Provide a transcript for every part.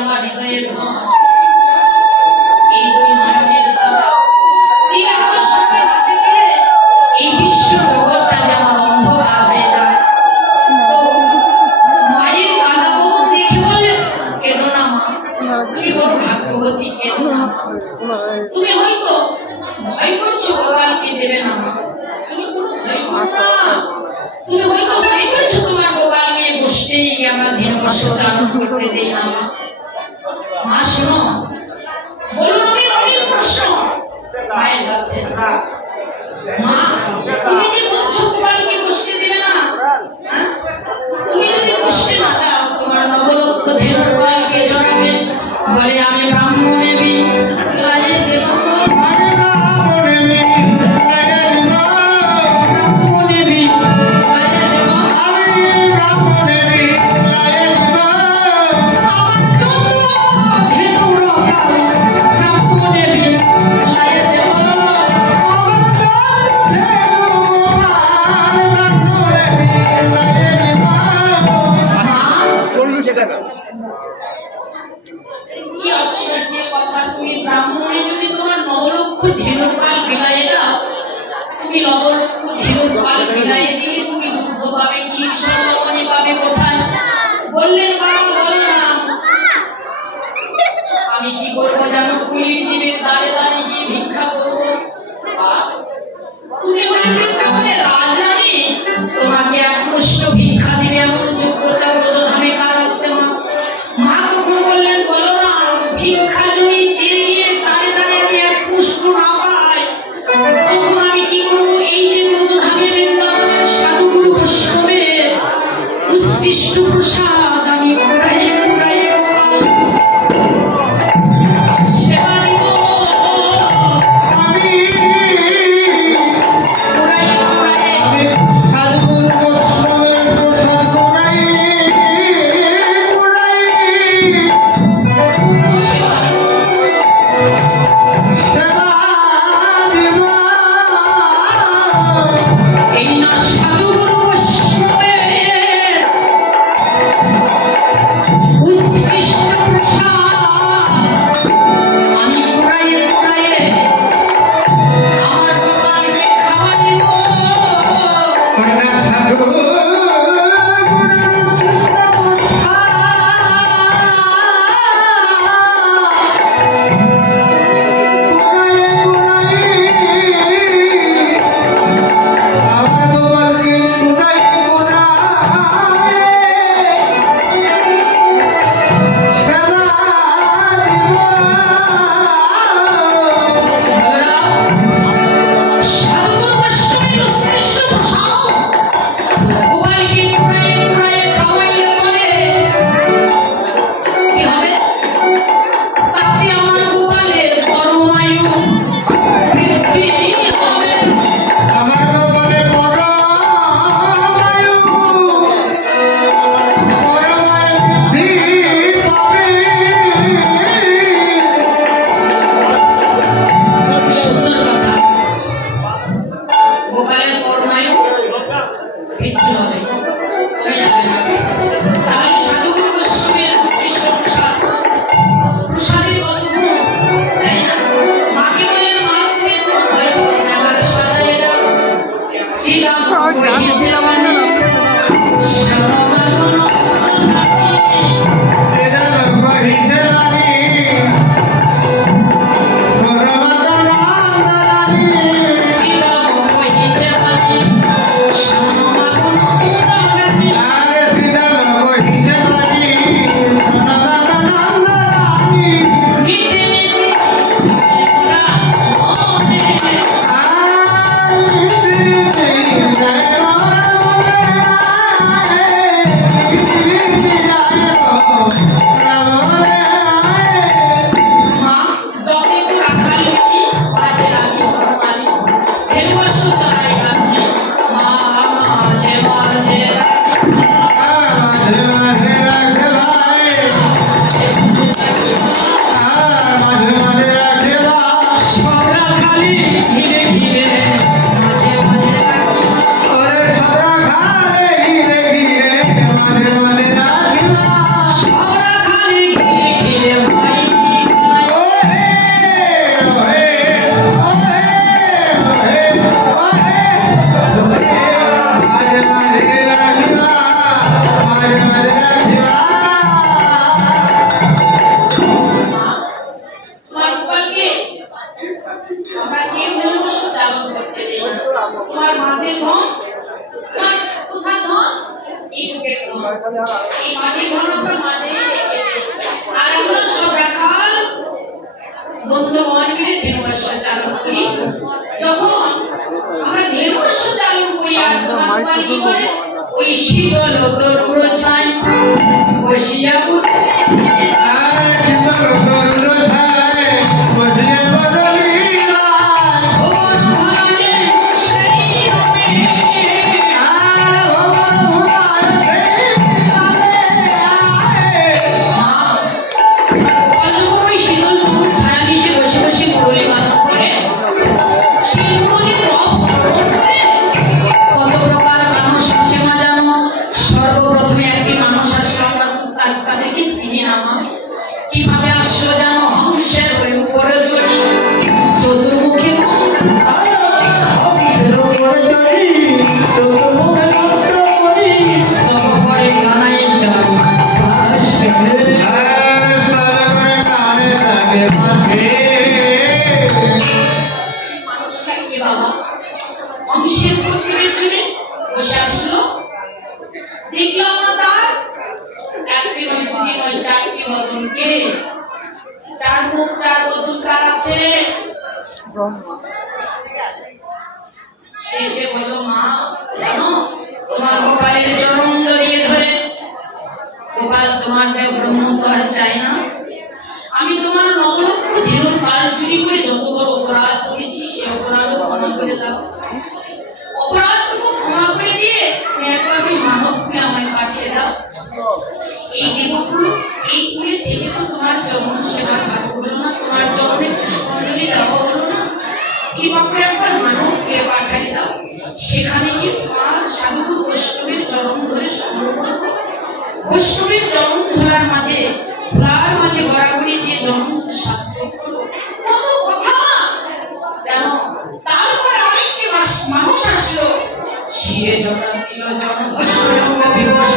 আমার হৃদয়ের ধন, এই দুই নয়নের তারা তিরাত্ম সময় হাতে গেলে এই বিশ্ব জগৎটা যেমন অন্ধকার হয়ে যায়। মায়ের কাঁদা মুখ দেখে বললেন, কেঁদো না মা, তুমি বড় ভাগ্যবতী, কেঁদো না। তুমি হয়তো ভয় করছো গোপালকে দেবে না মা, তুমি কোনো ভয় করো না। তুমি হয়তো ভয় করছো তোমার গোপালকে বসতেই আমরা ধেনুবর্ষ চালন করতে দেই না মা। মা শোনো, বলুন আমি অনেক প্রশ্ন মায়ের কাছে। মা, তুমি যে বলছো গোপালকে বসতে দেবে না, তুমি যদি বসতে না দাও তোমার নবলক্ষ ধেনু গোপালকে জন্মে বলে আমি ব্রাহ্মণ দেবী লায়ে দেব। কি আশ্চর্যের কথা, তুমি ব্রাহ্মণে যদি তোমার নবলক্ষ ধেনুর পাল বিলায়ে দাও, তুমি নবলক্ষ ধেনুর পাল বিলায়ে দিয়ে তুমি দুধ পাবে, ক্ষীর সরবরাহ পাবে কোথায়? বললেন বাবা, বললাম আমি কি করবো জানো, কুলির জীবের দ্বারে দ্বারে গিয়ে ভিক্ষা করবো। তুমি বলবে তাহলে রাজরানী তোমাকে একমুষ্ট ভিক্ষা দিবে এমন যোগ্যতা ব্রজধামে কার আছে মা? মা তখন বললেন, বলো না, ভিক্ষা যদি চেয়ে গিয়ে তারে তারে আমি এক পুষ্প না পাই তখন আমি কি করবো? এই যে ব্রজধামে বৃন্দাবনের সাধুগুরু বৈষ্ণবের উৎকৃষ্ট প্রসাদ আমি কুড়াইয়ে কুড়াইয়ে সেবা দিব। তোমার মাঝে ধন, তোমার কোথায় ধন? এই বুকের ধন, এই মাটির ধন আমরা মাঝে আর আমরা সব রাখাল বন্ধুগণ মিলে ধেনুবর্ষ চালু করি। যখন আমরা ধেনুবর্ষ চালু করি আর তোমার কি করে ওই শীতল তরুণ ছাই বসিয়া কিভাবে আসলো জানো? হংসের উপরে চড়ি চতুর্মুখী সবরে কানাই যাও মানুষটা কি বাবা হংসের প্রতিবের চড়ে বসে আসলো। দেখলাম না তার একটি নয় দুটি নয় চারটি বদন কে চার মুখ চার বদন কার আছে? শেষে বলল মা জানো তোমার গোপালের চরণ জড়িয়ে ধরে গোপাল তোমার ব্রহ্ম করা চাই না। আমি তোমার 9 লক্ষ ধেনুর পাল চুরি করে যত বড় অপরাধ করেছি সে অপরাধ ক্ষমা করে দাও। অপরাধটুকু ক্ষমা করে দিয়ে একবার মানবকে আমায় পাঠিয়ে দাও। এই দেবগুলো এই কুলে থেকে তো তোমার চরণ সেবার হাত হলো না, তোমার চরণে পুষ্পাঞ্জলি দেওয়া হলো না, কিংবা করে একবার মানবকে পাঠিয়ে দাও। সেখানে গিয়ে তোমার সাধু বৈষ্ণবের চরণ ধরে সংগ্রহ করবো। বৈষ্ণবের চরণ ধরার মাঝে ধরার মাঝে গড়াগড়ি দিয়ে জন্ম সার্থক করবো। কত কথা জানো? তারপরে আরেকটি মানুষ আসলো, শিরে জটা দিল জন্ম স্বয়ং বিবশ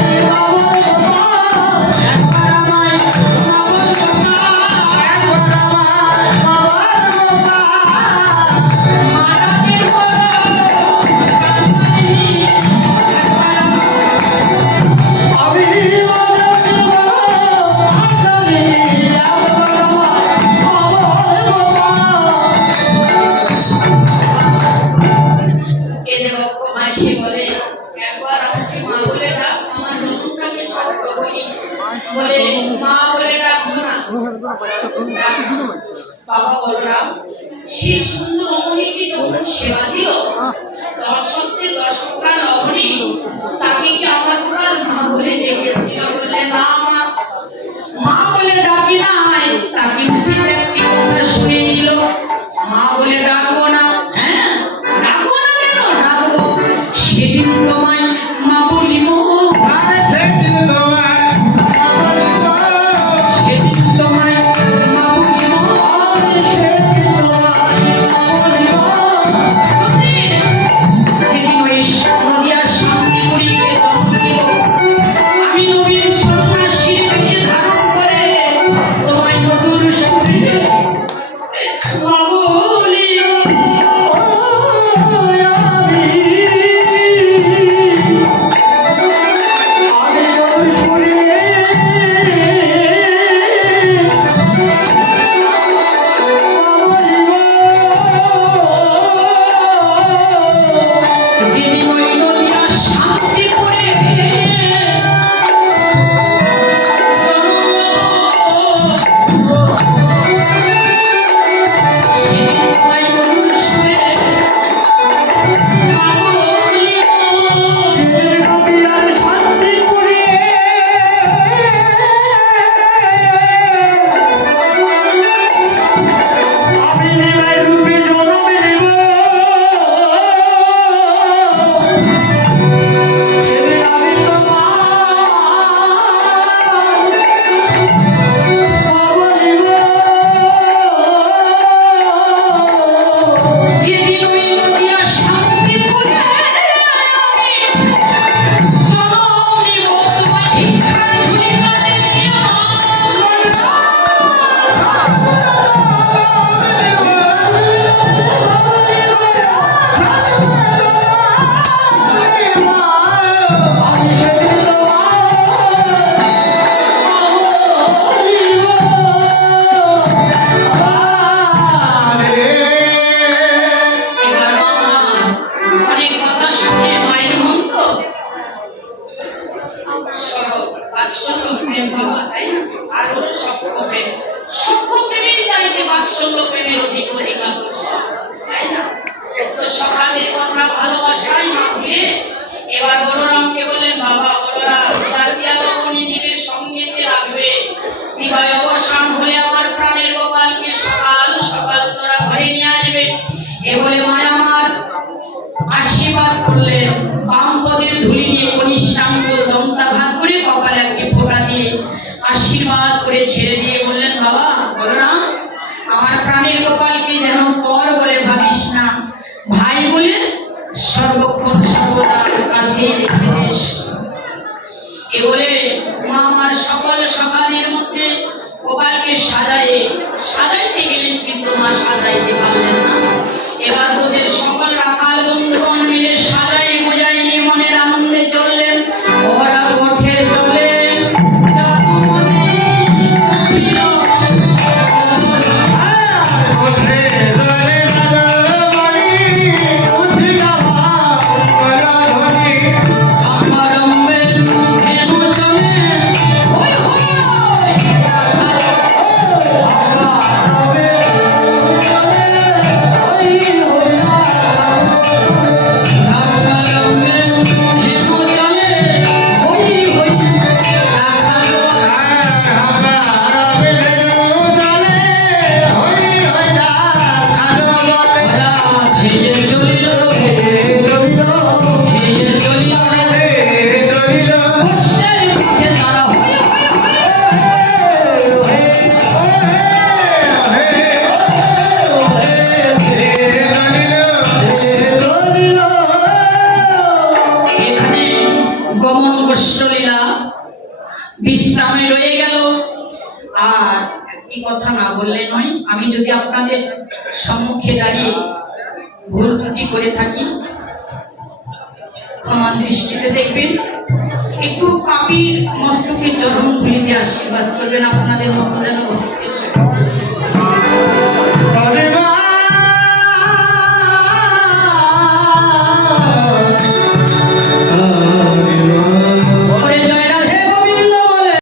Bye. মাসি বলে একবার আমাকে মা বলে ডাক, আমার জন্মটাকে সার্থক করি। বলে মা বলে ডাকবো না। বাবা বলরাম সেই সুন্দর অমনিকে যখন সেবা দিল, 10 হস্তে 10 কাল অমনি তাকে কি আমার কাল মা বলে ডেকেছিল? বলে না মা, মা বলে ডাকি নাই। তাকে উচিত একটি কথা শুনে নিল, মা বলে ডাকবো না। হ্যাঁ ডাকবো না, কেন ডাকবো? সেদিন তোমায় মা বলিব, সেদিন তোমায় মা বলিব, সেদিন ওই নদিয়ার শান্তি করিতে আমি নবীন সন্ন্যাসীর বেশে ধারণ করে তোমায় মধুর সুরে মা বলিব। যেদিন ওই নদিয়ার শান্তি করে সেদিন তোমায় মধুর সুরে মা বলিব। শান্তি করে আমি নিমাই রূপে জন্ম নেব, সেদিন আমি যেদিন ওই নদিয়া শান্তি করে আমি জন্ম নেব, তোমায় ভিক্ষার ঝুলি কাঁধে নিয়ে এবার বাবা অনেক কথা শুনে মায়ের মন তো সরল বাৎসল্য প্রেম বাবা, তাই না? আর হলো সখ্য প্রেম। সখ্য প্রেমের চাইতে বাৎসল্য প্রেমের অধিক অধিকার, তাই না? তো সকালের কথা ভালোবাসায় মাখিয়ে এবার বলরামকে বললেন, বাবা বলরাম দাসিয়া লবণী নিবে, সঙ্গেতে রাখবে, দিবায় অবসান হলে আমার প্রাণের গোপালকে সকাল সকাল তোরা ঘরে নিয়ে আসবে। এ বলে মায়া আমার আশীর্বাদ করলেন, বাম পদের ধুলি নিয়ে কনিষ্ঠাঙ্গুল দন্তাঘাত করে কপালে একটি ফোঁটা দিয়ে আশীর্বাদ করে ছেড়ে দিয়ে বললেন, বাবা বলরাম আমার প্রাণের গোপালকে যেন পর বলে ভাবিস না, ভাই বলে সর্বক্ষণ সর্বদা কাছে রেখে দিস। এ বলে মা আমার সকল সকালের মধ্যে গোপালকে সাজাইতে গেলেন, কিন্তু মা সাজাইতে পারলেন না। এবার ওদের সকল রাখাল বন্ধুগণ মিলে সাজাই মোজাই নিয়ে মনের আনন্দে চললেন। ওরা ওঠে চলেন বিশ্রামে রয়ে গেল। আর একটি কথা না বললে নয়, আমি যদি আপনাদের সম্মুখে দাঁড়িয়ে ভুল ত্রুটি করে থাকি আমার দৃষ্টিতে দেখবেন। একটু পাপির মস্তকে চরণ ধুলিতে আশীর্বাদ করবেন, আপনাদের মতো যেন